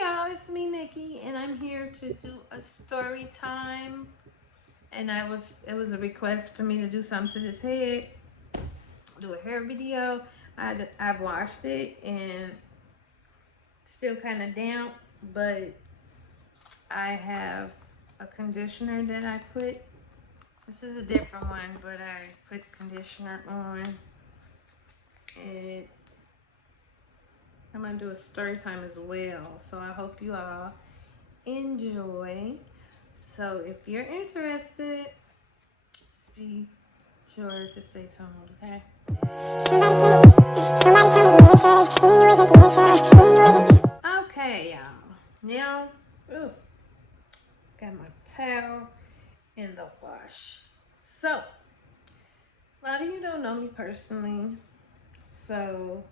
y'all, it's me Nikki and I'm here to do a story time. And it was a request for me to do something to this head, do a hair video. I've washed it and still kind of damp, but I have a conditioner that I put. This is a different one, but I put conditioner on. And I'm gonna do a story time as well. So I hope you all enjoy. So if you're interested, just be sure to stay tuned, okay? Okay, y'all. Now, ooh, got my towel in the wash. So, a lot of you don't know me personally, so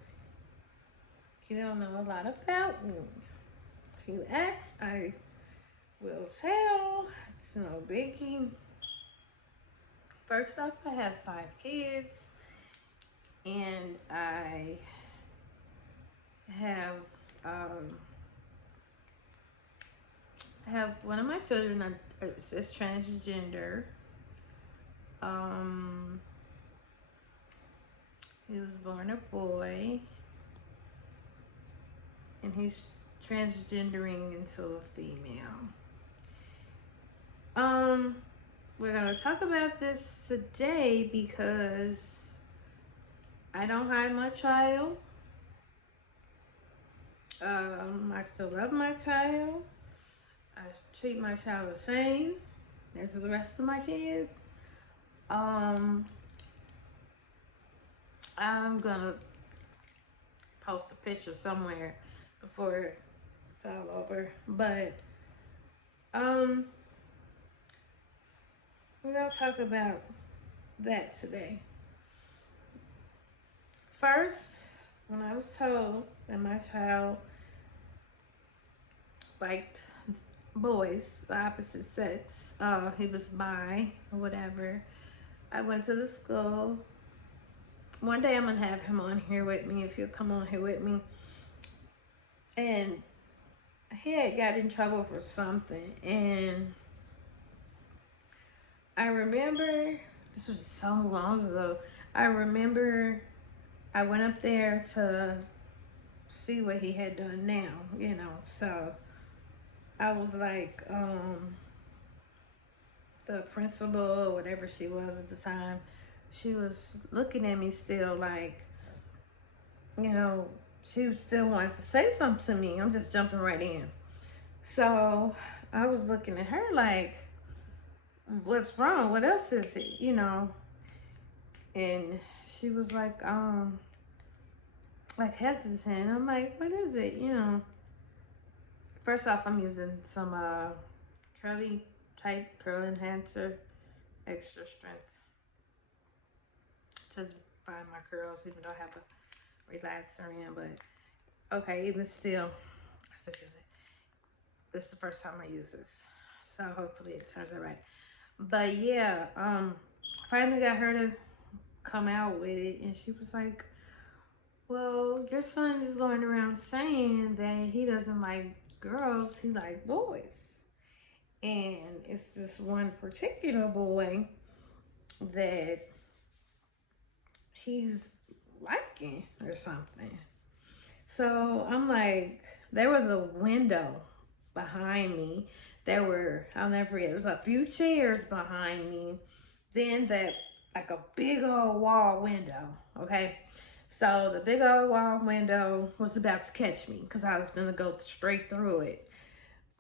you don't know a lot about me. If you ask, I will tell. It's no biggie. First off, I have 5 kids, and I have um, I have one of my children is transgender. Um, he was born a boy, and he's transgendering into a female. Um, we're gonna talk about this today because I don't hide my child. I still love my child. I treat my child the same as the rest of my kids. Um, I'm gonna post a picture somewhere before it's all over. But um, we're gonna talk about that today. First, when I was told that my child liked boys, the opposite sex, he was bi or whatever, I went to the school. One day I'm gonna have him on here with me if you'll come on here with me. And he had got in trouble for something, and I remember this was so long ago. I remember I went up there to see what he had done now, So I was like, the principal or whatever she was at the time, she was looking at me still like, you know, she still wanted to say something to me. I'm just jumping right in. So I was looking at her like, what's wrong? What else is it? And she was like hesitant. I'm like, what is it? First off, I'm using some curly type curl enhancer, extra strength to find my curls, even though I have a relaxer in. But okay, even still, I still use it. This is the first time I use this, so hopefully it turns out right. But yeah, finally got her to come out with it, and she was like, well, your son is going around saying that he doesn't like girls, he like boys. And it's this one particular boy that he's liking or something. So I'm like, there was a window behind me. I'll never forget, there was a few chairs behind me. Then like a big old wall window, okay? So the big old wall window was about to catch me because I was gonna go straight through it.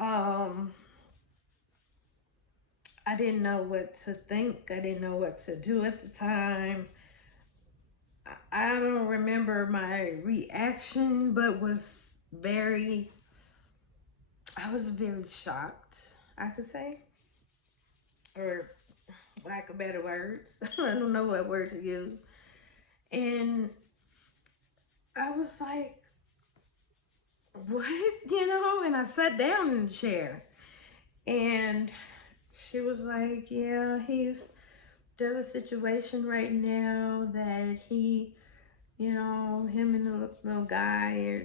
Um, I didn't know what to think. I didn't know what to do at the time. I don't remember my reaction, but very, I was very shocked, I could say, or lack of better words. I don't know what words to use. And I was like, what? And I sat down in the chair. And she was like, yeah, there's a situation right now that him and the little guy,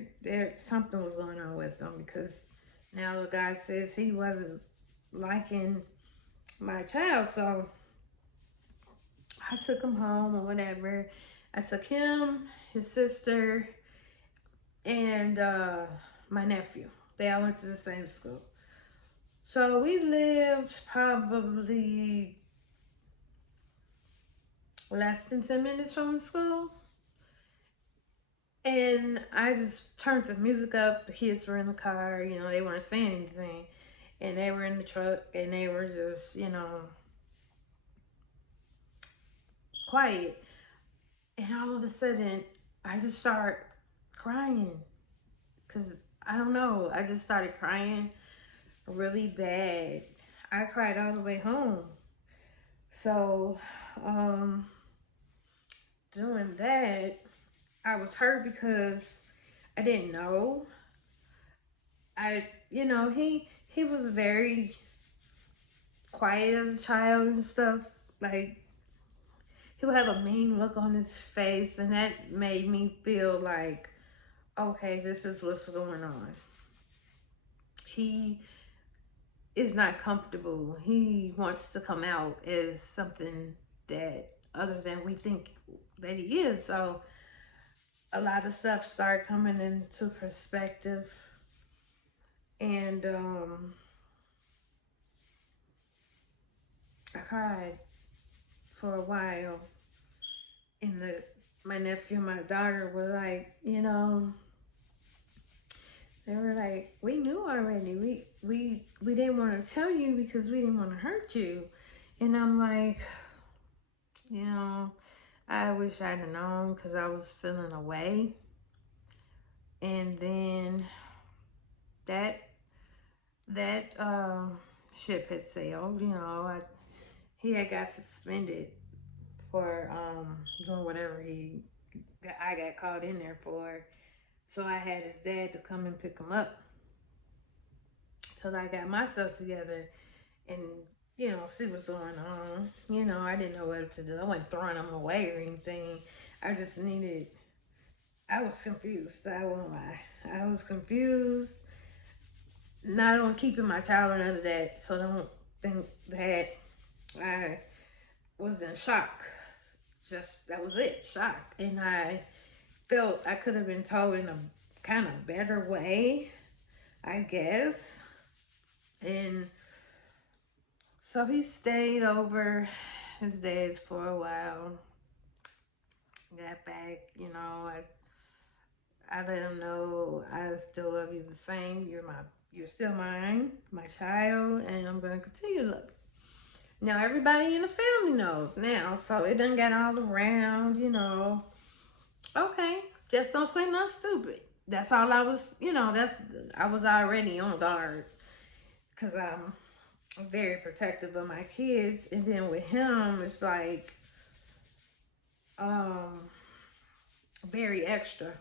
something was going on with them, because now the guy says he wasn't liking my child. So I took him home or whatever. I took him, his sister, and my nephew. They all went to the same school. So we lived probably less than 10 minutes from the school. And I just turned the music up. The kids were in the car, they weren't saying anything. And they were in the truck and they were just, quiet. And all of a sudden, I just started crying. Because I don't know, I just started crying really bad. I cried all the way home. So, doing that, I was hurt because I didn't know. He was very quiet as a child and stuff. Like, he would have a mean look on his face, and that made me feel like, okay, this is what's going on. He is not comfortable. He wants to come out as something that other than we think that he is. So a lot of stuff started coming into perspective, and I cried for a while. And my nephew and my daughter were like, they were like, we knew already. We didn't want to tell you because we didn't want to hurt you. And I'm like, I wish I'd have known because I was feeling away. And then that ship had sailed. He had got suspended for doing whatever I got caught in there for. So I had his dad to come and pick him up till I got myself together and see what's going on. I didn't know what to do. I wasn't throwing him away or anything. I just needed. I was confused. I won't lie. I was confused. Not on keeping my child or none of that. So don't think that I was in shock. Just that was it, shock. And I felt I could have been told in a kind of better way, I guess. And so he stayed over his dad's for a while. Got back, I let him know I still love you the same. You're still mine, my child, and I'm gonna continue to love you. Now everybody in the family knows now, so it done got all around, Okay, just don't say nothing stupid. That's all I was, I was already on guard because I'm very protective of my kids, and then with him, it's like um, very extra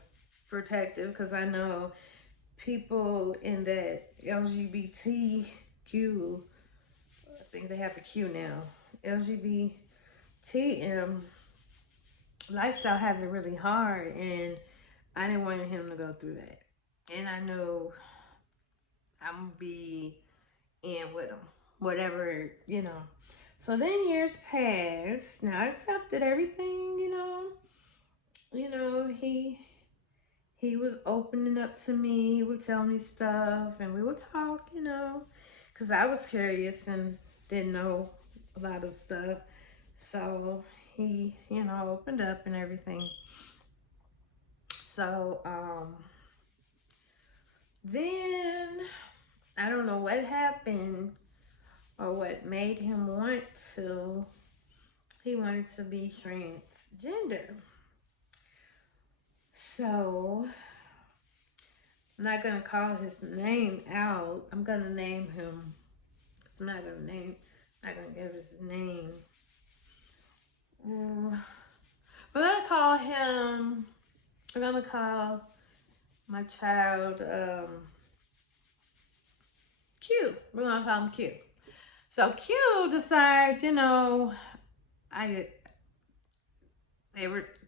protective because I know people in that LGBTQ, I think they have the Q now, LGBTM lifestyle have it really hard, and I didn't want him to go through that. And I know I'm gonna be in with him, whatever. So then years passed. Now I accepted everything. He was opening up to me. He would tell me stuff, and we would talk. Because I was curious and didn't know a lot of stuff. So he, opened up and everything. So then I don't know what happened or what made him want to. He wanted to be transgender. So I'm not gonna call his name out. I'm gonna name him. Cause I'm not gonna give his name. We're gonna call him. We're gonna call my child Q. We're gonna call him Q. So Q decides, I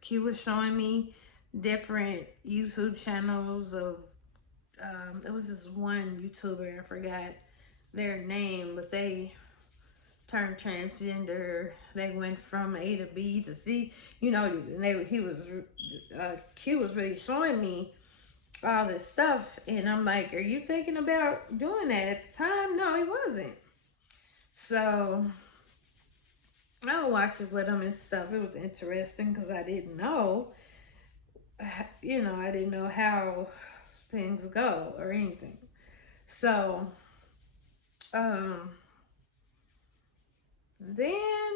Q was showing me different YouTube channels of it was this one YouTuber, I forgot their name, but they turned transgender. They went from A to B to C. You know, Q was really showing me all this stuff, and I'm like, "Are you thinking about doing that?" At the time, no, he wasn't. So I would watch it with him and stuff. It was interesting because I didn't know, I didn't know how things go or anything. So, um, then,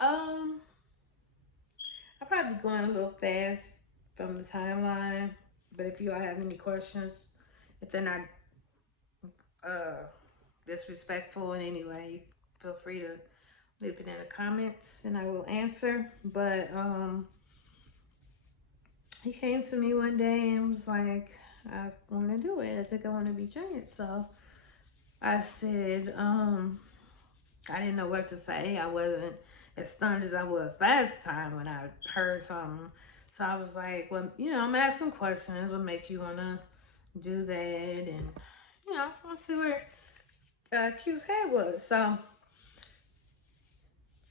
um, I'm probably going a little fast from the timeline. But if you all have any questions, if they're not uh, disrespectful in any way, feel free to leave it in the comments and I will answer. But he came to me one day and was like, I want to do it. I think I want to be giant. So I said, I didn't know what to say. I wasn't as stunned as I was last time when I heard something. So I was like, well, I'm asking questions. What makes you want to do that? And, let's see where Q's head was. So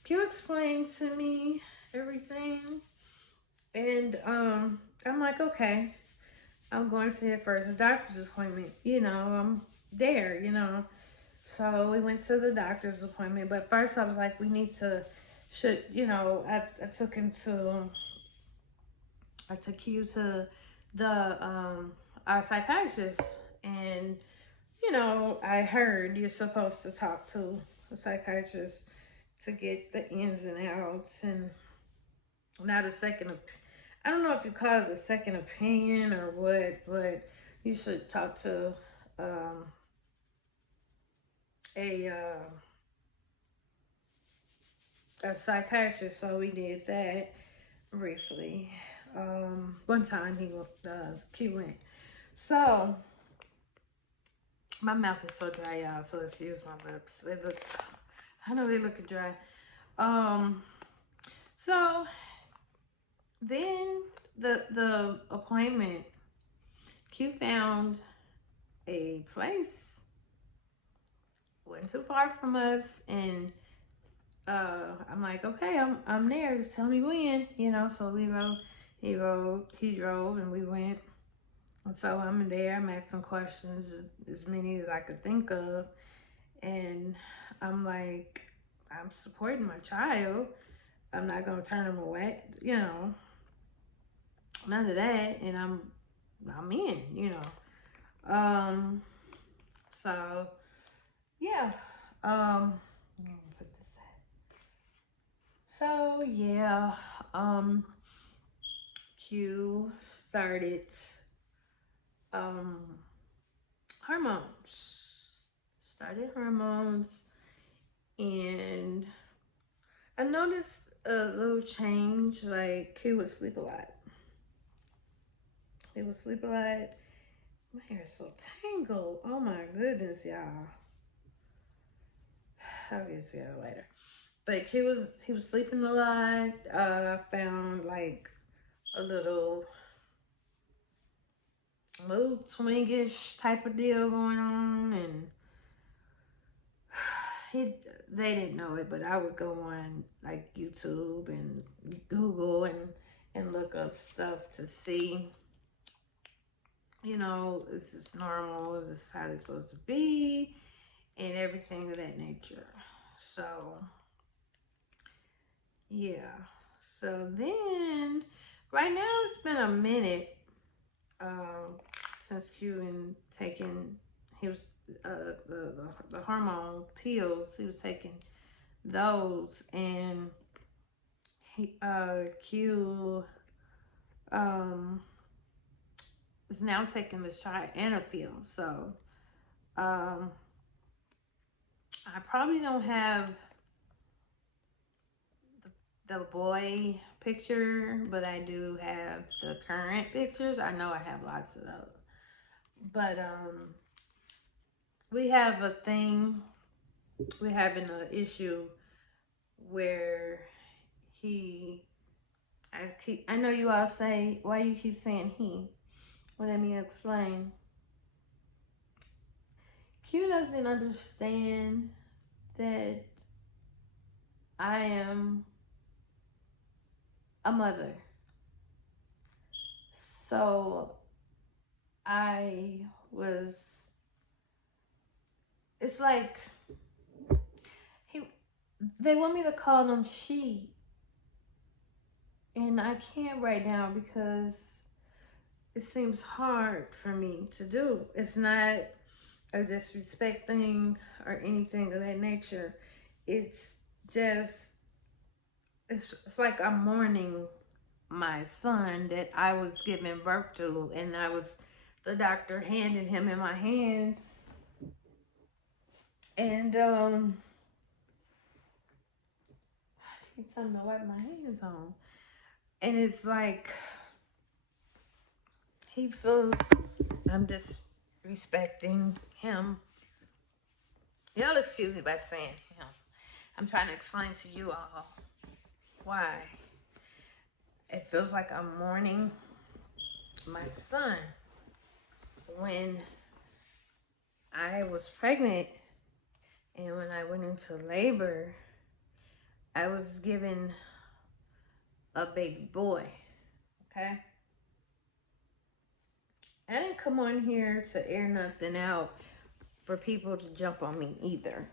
Q explained to me everything. And I'm like, okay, I'm going to it first. A doctor's appointment. I'm there. So we went to the doctor's appointment. But first I was like, we need to, I took him to, I took you to the, our psychiatrist. And, I heard you're supposed to talk to a psychiatrist to get the ins and outs and not a second, I don't know if you call it a second opinion or what, but you should talk to um, a a psychiatrist. So we did that briefly. One time he went. So my mouth is so dry, y'all. So excuse my lips. It looks, I know they look dry. Um, so then the appointment, Q found a place wasn't too far from us, and I'm like, okay, I'm there. Just tell me when. So we rode. He drove, and we went. And so I'm there. I'm asking questions, as many as I could think of, and I'm like, I'm supporting my child. I'm not gonna turn him away. None of that. And I'm in. Um. So yeah. Let me put this So yeah, um, Q started um hormones. Started hormones, and I noticed a little change. Like Q would sleep a lot. He would sleep a lot. My hair is so tangled. Oh my goodness, y'all. I'll get to that later. But he was sleeping a lot. I found like a little mood swingish type of deal going on, and he they didn't know it, but I would go on like YouTube and Google and look up stuff to see, is this normal? Is this how it's supposed to be? And everything of that nature. So yeah. So then right now it's been a minute um, since Q and taking he was the hormone pills. He was taking those, and Q um is now taking the shot and a pill. So um I probably don't have the boy picture, but I do have the current pictures. I know I have lots of those. But we have a thing, we're having an issue where he I know you all say, why you keep saying he? Let me explain. Q doesn't understand that I am a mother. So I was, it's like he, they want me to call them she, and I can't right now because it seems hard for me to do. It's not a disrespect thing or anything of that nature. It's just, it's like I'm mourning my son that I was giving birth to, and the doctor handed him in my hands, and I need something to wipe my hands on, and it's like he feels I'm disrespecting him. Y'all excuse me by saying him. I'm trying to explain to you all why it feels like I'm mourning my son. When I was pregnant and when I went into labor, I was given a baby boy. Okay? I didn't come on here to air nothing out for people to jump on me either.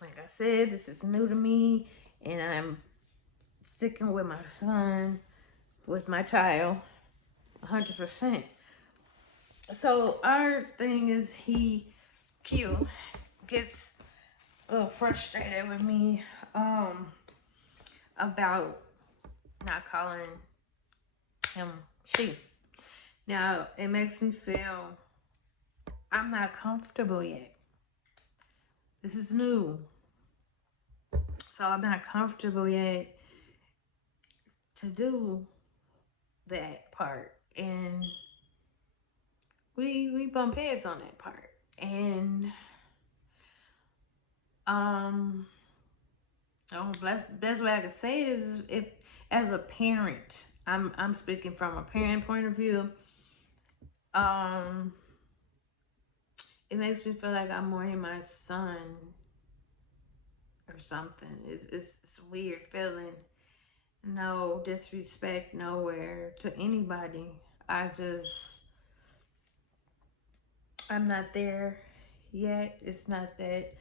Like I said, this is new to me, and I'm sticking with my son, with my child, 100%. So our thing is Q, gets a little frustrated with me about not calling him she. Now, it makes me feel I'm not comfortable yet. This is new. So I'm not comfortable yet to do that part. And we bump heads on that part. And best way I could say it is, if as a parent, I'm speaking from a parent point of view, um it makes me feel like I'm mourning my son or something. It's a weird feeling. No disrespect nowhere to anybody. I'm not there yet. It's not that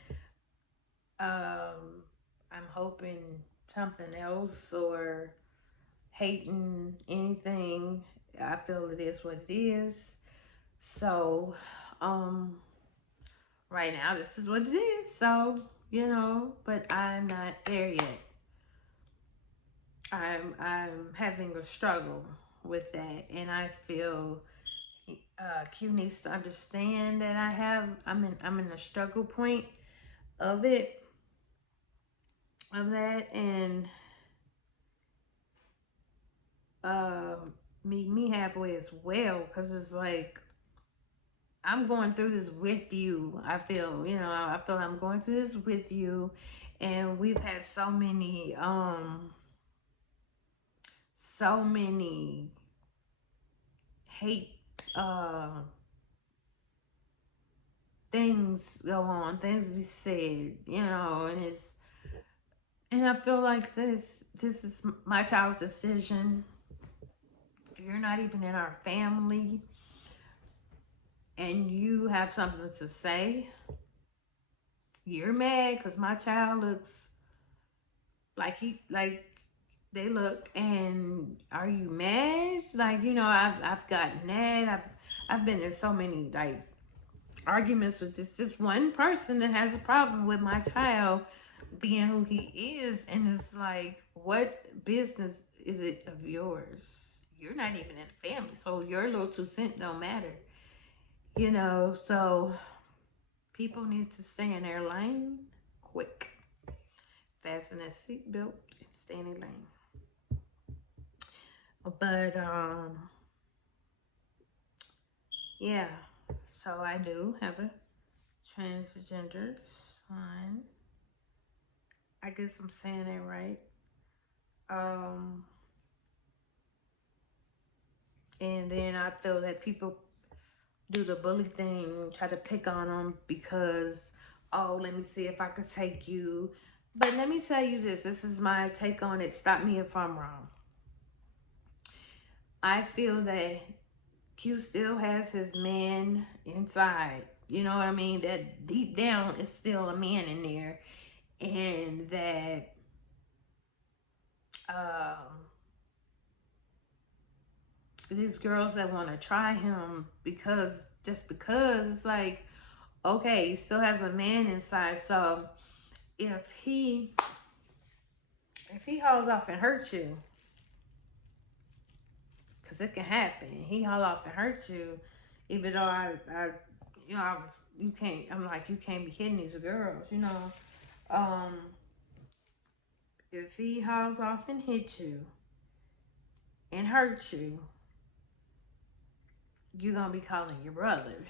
I'm hoping something else or hating anything. I feel it is what it is. So, right now this is what it is. So, but I'm not there yet. I'm having a struggle with that, and I feel Q needs to understand that I'm in a struggle point of it, of that, and uh, meet me halfway as well, because it's like I'm going through this with you. I feel I'm going through this with you, and we've had so many hate uh things go on, things be said, and I feel like this is my child's decision. You're not even in our family, and you have something to say. You're mad because my child looks like they look, and are you mad? Like, I've gotten that. I've been in so many like arguments with this one person that has a problem with my child being who he is, and it's like, what business is it of yours? You're not even in the family, so your little 2 cents don't matter. So people need to stay in their lane quick. Fasten that seatbelt and stay in their lane. But yeah. So I do have a transgender son. I guess I'm saying that right. Um, and then I feel that people do the bully thing, try to pick on them because, oh, let me see if I could take you. But let me tell you this. This is my take on it. Stop me if I'm wrong. I feel that Q still has his man inside. You know what I mean? That deep down is still a man in there. And that um, these girls that want to try him because, just because, it's like, okay, he still has a man inside. So if he if he hauls off and hurts you, because it can happen, he haul off and hurt you, even though you know, you can't. I'm like, you can't be hitting these girls, you know. Um, if he hauls off and hits you and hurts you, you're gonna be calling your brother,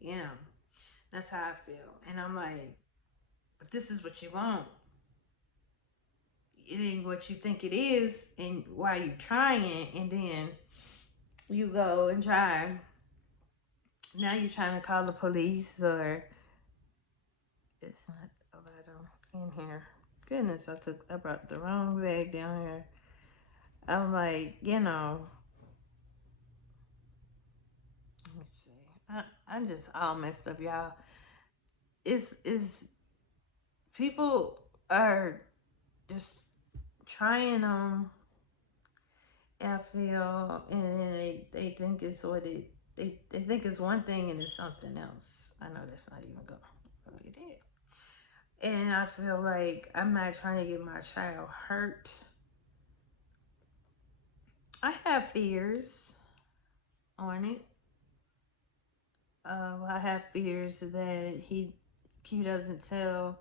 you know. That's how I feel, and I'm like, but this is what you want. It ain't what you think it is, and why you trying, and then you go and try. Now you're trying to call the police, or it's not allowed in here. Goodness, I brought the wrong bag down here. I'm like, you know, let me see. I'm just all messed up, y'all. It's people are just trying I feel, and then they think it's what they think it's one thing and it's something else. I know that's not even going to be there. And I feel like I'm not trying to get my child hurt. I have fears on it. I have fears that he doesn't tell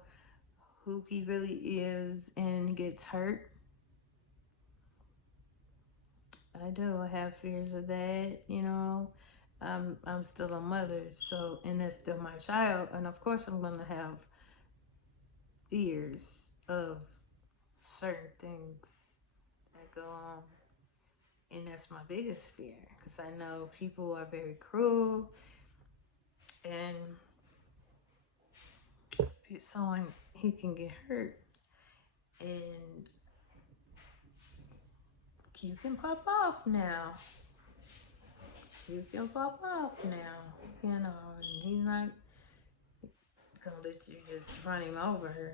who he really is and gets hurt. I do. I have fears of that. You know, I'm still a mother, so, and that's still my child, and of course I'm gonna have fears of certain things that go on, and that's my biggest fear because I know people are very cruel, and someone he can get hurt, and you can pop off now. You can pop off now, you know, and he's not gonna let you just run him over.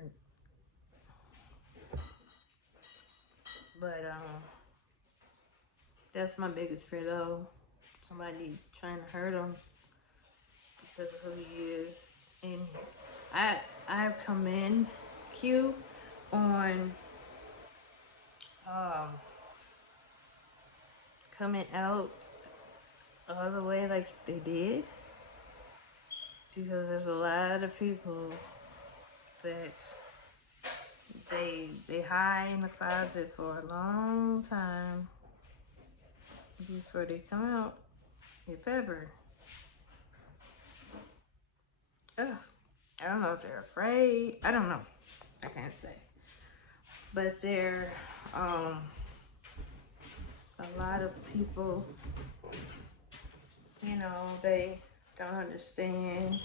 But that's my biggest fear though. Somebody trying to hurt him because of who he is. And I commend Q on um coming out all the way like they did. Because there's a lot of people that they hide in the closet for a long time before they come out, if ever. Ugh. I don't know if they're afraid. I don't know. I can't say. But there, a lot of people, you know, they don't understand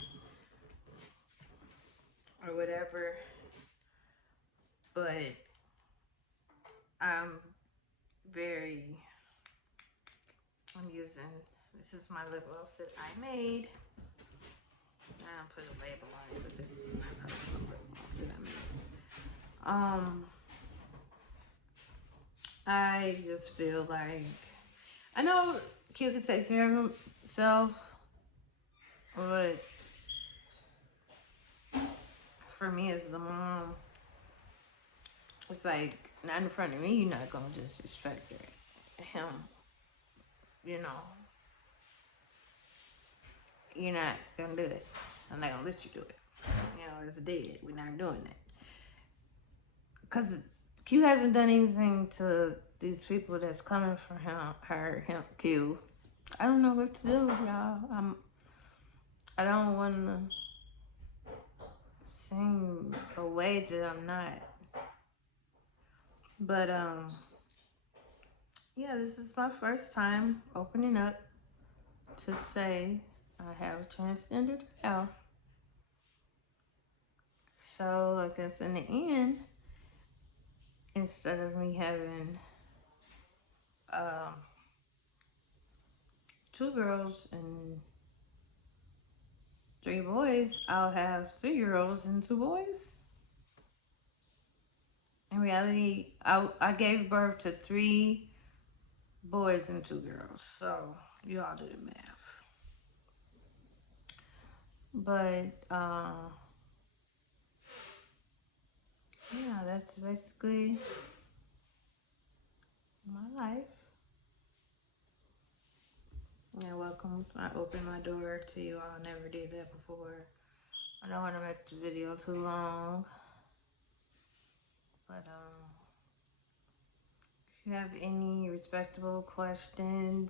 or whatever. But I'm very, I'm using, this is my lip gloss that I made. I don't put a label on it, but this is my personal lip gloss that I made. I just feel like, I know Q can take care of himself, but for me as the mom, it's like, not in front of me, you're not gonna just distract him, you know. You're not gonna do it. I'm not gonna let you do it. You know, it's dead. We're not doing that. Because Q hasn't done anything to these people that's coming for him, Q. I don't know what to do, y'all. I don't want to seem a way that I'm not. But yeah, this is my first time opening up to say I have transgender now. So I guess in the end, instead of me having um, 2 girls and 3 boys, I'll have 3 girls and 2 boys. In reality, I gave birth to 3 boys and 2 girls. So you all do the math. But yeah, that's basically my life. Yeah, welcome. I opened my door to you all. Never did that before. I don't want to make the video too long, but if you have any respectable questions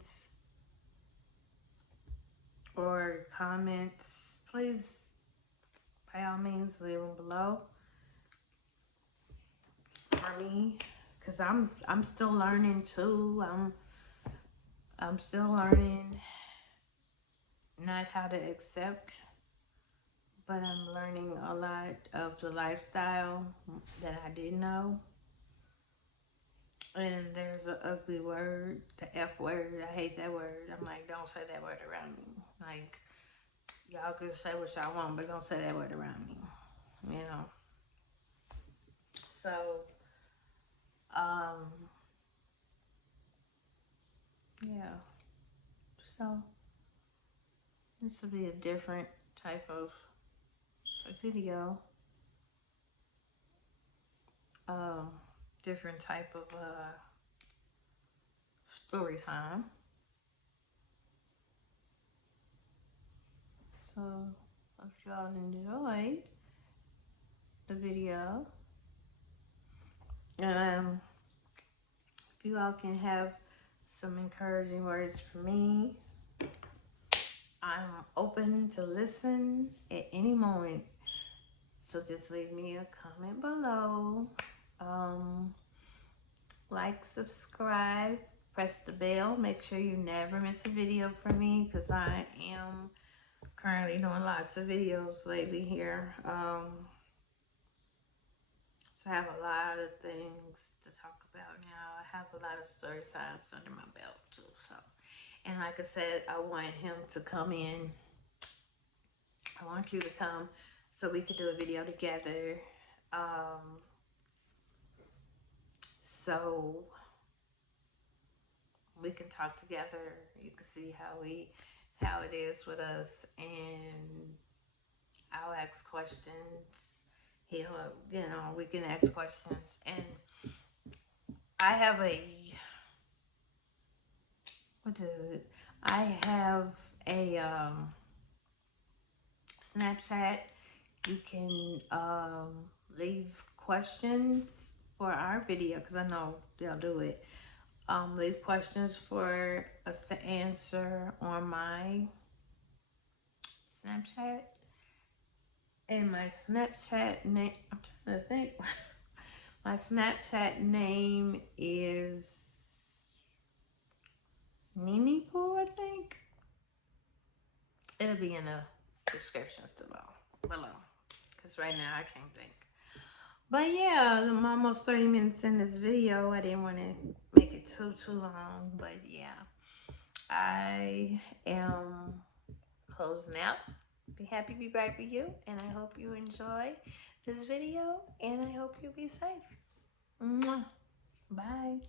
or comments, please, by all means, leave them below for me, cause I'm still learning too. I'm still learning not how to accept, but I'm learning a lot of the lifestyle that I didn't know. And there's an ugly word, the F word. I hate that word. I'm like, don't say that word around me. Like, y'all can say what y'all want, but don't say that word around me. You know. So, um, yeah. So this will be a different type of video. Um, different type of story time. So, if y'all enjoyed the video, if you all can have some encouraging words for me, I'm open to listen at any moment. So just leave me a comment below. Like, subscribe, press the bell. Make sure you never miss a video from me, because I am currently doing lots of videos lately here. So I have a lot of things to talk about now. I have a lot of story times under my belt too. So, and like I said, I want him to come in. I want you to come so we could do a video together. So we can talk together. You can see how it is with us, and I'll ask questions. He'll, we can ask questions. And I have I have a Snapchat. You can leave questions for our video, because I know they'll do it. Leave questions for us to answer on my Snapchat. And my Snapchat name, I'm trying to think. My Snapchat name is Nini Poo, I think. It'll be in the descriptions below. Because right now I can't think. But yeah, I'm almost 30 minutes in this video. I didn't want to make it too long. But yeah, I am closing out. Be happy, be bright for you. And I hope you enjoy this video. And I hope you be safe. Mwah. Bye.